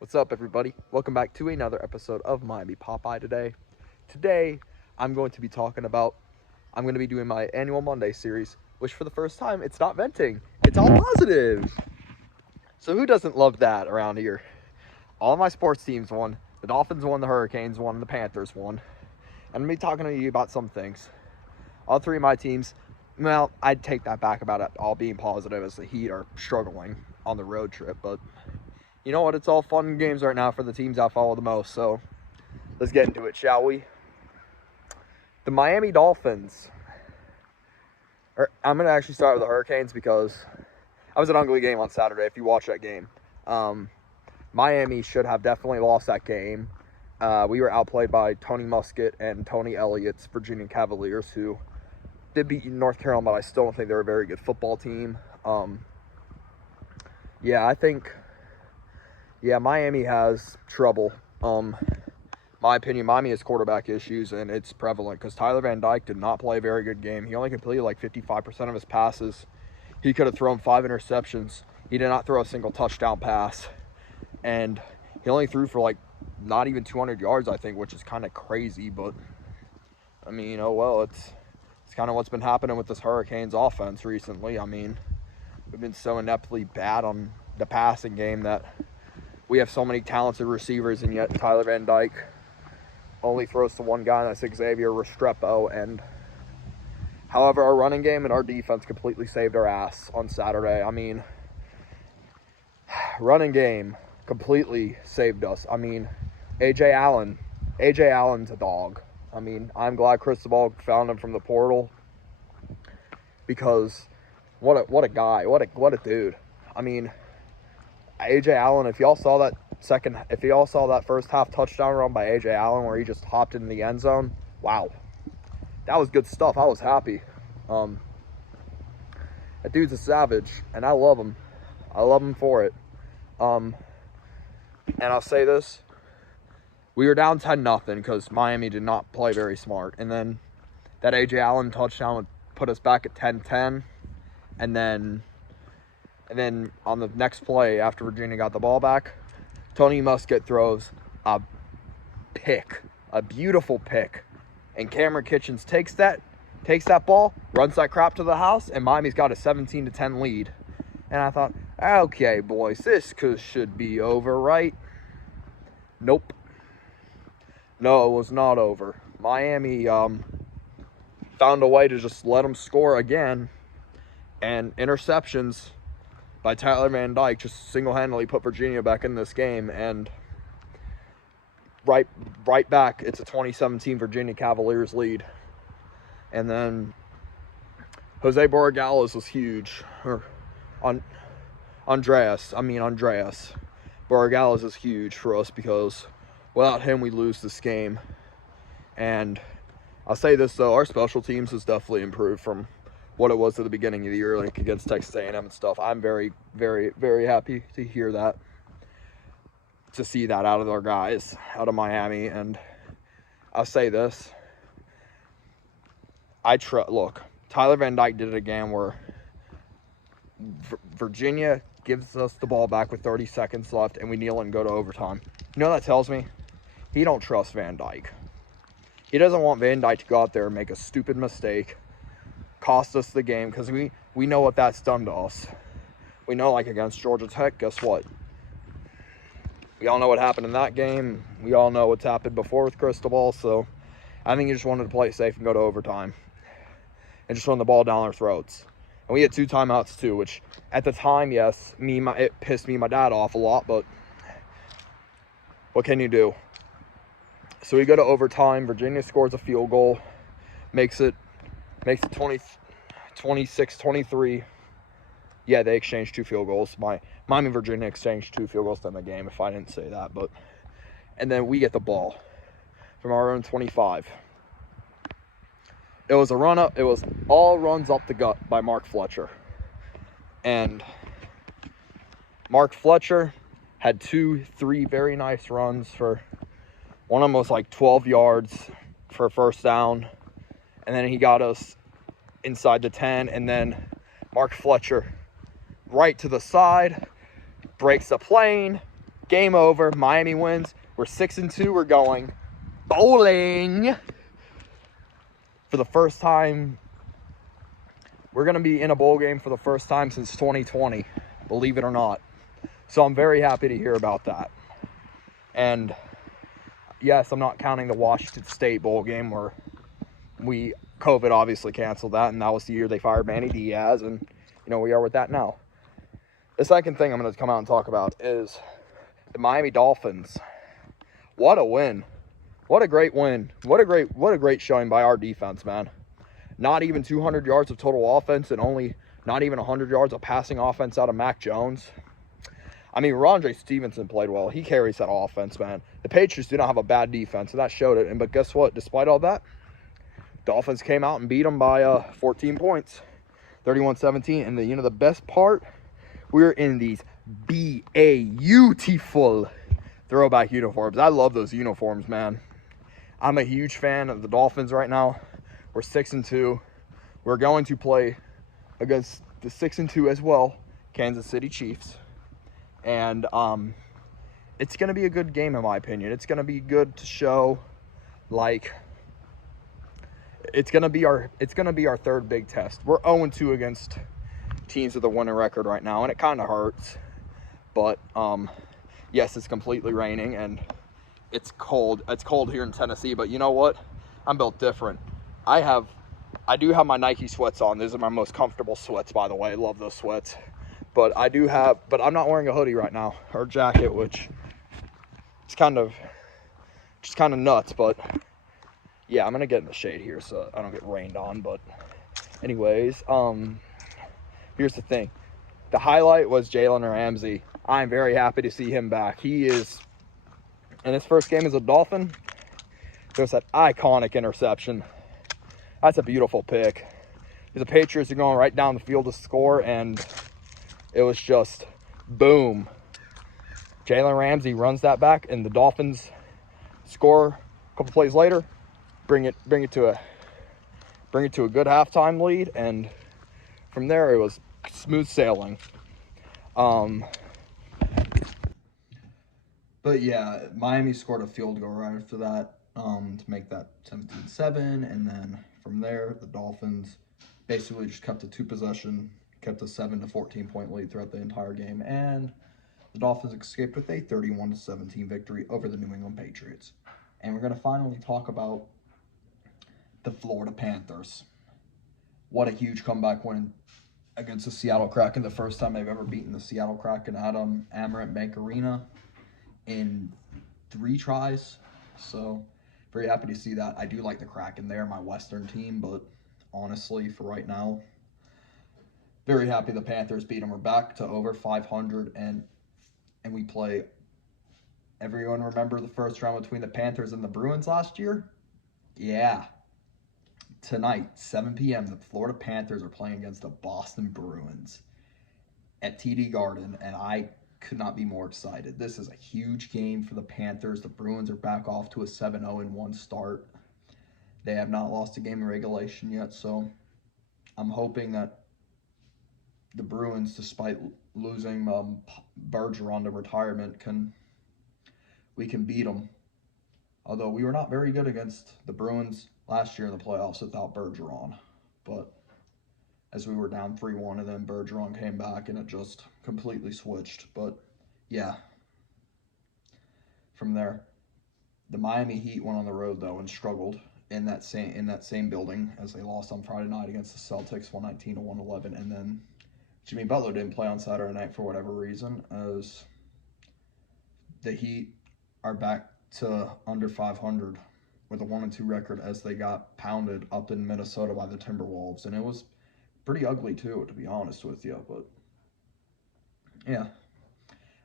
What's up, everybody? Welcome back to another episode of MiamiPopeye today. Today, I'm going to be doing my annual Monday series, which for the first time, it's not venting. It's all positive. So who doesn't love that around here? All my sports teams won. The Dolphins won, the Hurricanes won, and the Panthers won. And I'm going to be talking to you about some things. All three of my teams, well, I'd take that back about it all being positive as the Heat are struggling on the road trip, but you know what? It's all fun and games right now for the teams I follow the most. So let's get into it, shall we? The Miami Dolphins. I'm going to actually start with the Hurricanes because that was an ugly game on Saturday if you watch that game. Miami should have definitely lost that game. We were outplayed by Tony Muskett and Tony Elliott's Virginia Cavaliers, who did beat North Carolina, but I still don't think they're a very good football team. Miami has trouble. My opinion, Miami has quarterback issues, and it's prevalent because Tyler Van Dyke did not play a very good game. He only completed like 55% of his passes. He could have thrown 5 interceptions. He did not throw a single touchdown pass, and he only threw for like not even 200 yards, I think, which is kind of crazy. But I mean, oh well, it's kind of what's been happening with this Hurricanes offense recently. I mean, we've been so ineptly bad on the passing game that we have so many talented receivers, and yet Tyler Van Dyke only throws to one guy, and that's Xavier Restrepo. And however, our running game and our defense completely saved our ass on Saturday. I mean, running game completely saved us. I mean, AJ Allen's a dog. I mean, I'm glad Cristobal found him from the portal, because what a guy, what a dude. I mean, AJ Allen, if y'all saw that first half touchdown run by AJ Allen where he just hopped into the end zone, wow, that was good stuff. I was happy. That dude's a savage, and I love him. I love him for it. And I'll say this: we were down 10-0 because Miami did not play very smart, and then that AJ Allen touchdown would put us back at 10-10, and then on the next play, after Virginia got the ball back, Tony Muskett throws a pick, a beautiful pick. And Cameron Kitchens takes that ball, runs that crap to the house, and Miami's got a 17-10 lead. And I thought, okay, boys, this should be over, right? Nope. No, it was not over. Miami found a way to just let them score again, and interceptions by Tyler Van Dyke just single-handedly put Virginia back in this game, and right back, it's a 2017 Virginia Cavaliers lead. And then Jose Borregales was huge. Andreas Borregales is huge for us, because without him, we lose this game. And I'll say this, though, our special teams has definitely improved from what it was at the beginning of the year, like against Texas A&M and stuff. I'm very, very, very happy to hear that, to see that out of our guys, out of Miami. And I'll say this: look, Tyler Van Dyke did it again, where Virginia gives us the ball back with 30 seconds left, and we kneel and go to overtime. You know what that tells me? He don't trust Van Dyke. He doesn't want Van Dyke to go out there and make a stupid mistake, cost us the game, because we know what that's done to us. We know, like against Georgia Tech, guess what? We all know what happened in that game. We all know what's happened before with Cristobal. So I think he just wanted to play it safe and go to overtime and just run the ball down our throats. And we had 2 timeouts too, which at the time, yes, it pissed me and my dad off a lot, but what can you do? So we go to overtime. Virginia scores a field goal, makes it 26-23. Yeah, they exchanged 2 field goals. Miami and Virginia exchanged 2 field goals in the game, if I didn't say that. And then we get the ball from our own 25. It was a run up. It was all runs up the gut by Mark Fletcher. And Mark Fletcher had 2-3 very nice runs. For one of them was like 12 yards for a first down. And then he got us inside the 10. And then Mark Fletcher, right to the side, breaks the plane, Game over. Miami wins. We're 6-2. We're going bowling for the first time. We're going to be in a bowl game for the first time since 2020, believe it or not. So I'm very happy to hear about that. And yes, I'm not counting the Washington State bowl game where COVID obviously canceled that, and that was the year they fired Manny Diaz, and we are with that now. The second thing I'm going to come out and talk about is the Miami Dolphins. What a win. What a great win. What a great showing by our defense, man. Not even 200 yards of total offense and only not even 100 yards of passing offense out of Mac Jones. I mean, Rondre Stevenson played well. He carries that offense, man. The Patriots do not have a bad defense, and that showed it. But guess what? Despite all that, Dolphins came out and beat them by 14 points, 31-17. And the best part, we're in these beautiful throwback uniforms. I love those uniforms, man. I'm a huge fan of the Dolphins right now. We're 6-2. We're going to play against the 6-2 as well, Kansas City Chiefs. And it's going to be a good game, in my opinion. It's going to be good to show, like, it's going to be our third big test. We're 0-2 against teams with a winning record right now, and it kind of hurts. But yes, it's completely raining and it's cold. It's cold here in Tennessee, but you know what? I'm built different. I do have my Nike sweats on. These are my most comfortable sweats, by the way. I love those sweats. But I'm not wearing a hoodie right now, or a jacket, which it's kind of nuts. But yeah, I'm gonna get in the shade here so I don't get rained on. But anyways, here's the thing. The highlight was Jalen Ramsey. I'm very happy to see him back. He is in his first game as a Dolphin. There's that iconic interception. That's a beautiful pick. The Patriots are going right down the field to score, and it was just boom. Jalen Ramsey runs that back, and the Dolphins score a couple plays later. Bring it to a good halftime lead, and from there it was smooth sailing. But yeah, Miami scored a field goal right after that to make that 17-7, and then from there the Dolphins basically just kept a 2-possession, kept a 7-14 point lead throughout the entire game, and the Dolphins escaped with a 31-17 victory over the New England Patriots. And we're going to finally talk about the Florida Panthers. What a huge comeback win against the Seattle Kraken. The first time they've ever beaten the Seattle Kraken at Amerant Bank Arena in 3 tries. So very happy to see that. I do like the Kraken. They're my Western team, but honestly, for right now, very happy the Panthers beat them. We're back to over 500, and we play. Everyone remember the first round between the Panthers and the Bruins last year? Yeah. Tonight, 7 p.m., the Florida Panthers are playing against the Boston Bruins at TD Garden, and I could not be more excited. This is a huge game for the Panthers. The Bruins are back off to a 7-0-1 start. They have not lost a game in regulation yet, so I'm hoping that the Bruins, despite losing Bergeron to retirement, we can beat them. Although we were not very good against the Bruins last year in the playoffs without Bergeron. But as we were down 3-1, and then Bergeron came back and it just completely switched. But yeah, from there, the Miami Heat went on the road though and struggled in that same building as they lost on Friday night against the Celtics, 119-111, and then Jimmy Butler didn't play on Saturday night for whatever reason, as the Heat are back to under 500 with a 1-2 record as they got pounded up in Minnesota by the Timberwolves, and it was pretty ugly too, to be honest with you. But yeah,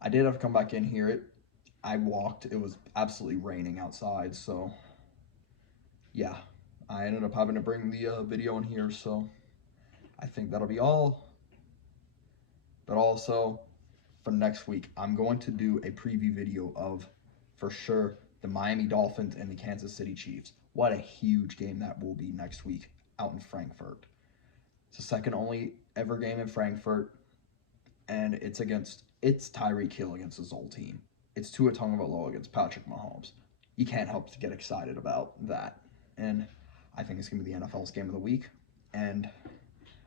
I did have to come back in here. I walked. It was absolutely raining outside, so yeah, I ended up having to bring the video in here, so I think that'll be all. But also, for next week, I'm going to do a preview video of, for sure, the Miami Dolphins and the Kansas City Chiefs. What a huge game that will be next week out in Frankfurt. It's the second only ever game in Frankfurt, and it's Tyreek Hill against his old team. it's Tua Tagovailoa against Patrick Mahomes. You can't help to get excited about that. And I think it's going to be the NFL's game of the week. And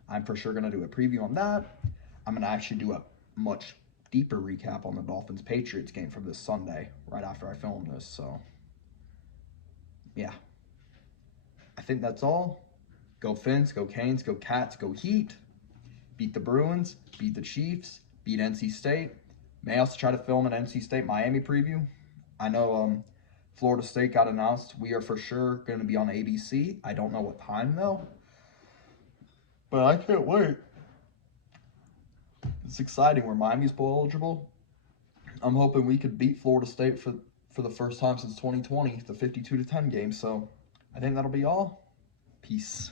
I'm for sure going to do a preview on that. I'm going to actually do a much deeper recap on the Dolphins-Patriots game from this Sunday, right after I film this. So, yeah. I think that's all. Go Fins, go Canes, go Cats, go Heat. Beat the Bruins, beat the Chiefs, beat NC State. May also try to film an NC State-Miami preview. I know Florida State got announced. We are for sure going to be on ABC. I don't know what time, though. But I can't wait. It's exciting. We're Miami's bowl eligible. I'm hoping we could beat Florida State for the first time since 2020, the 52-10 game. So I think that'll be all. Peace.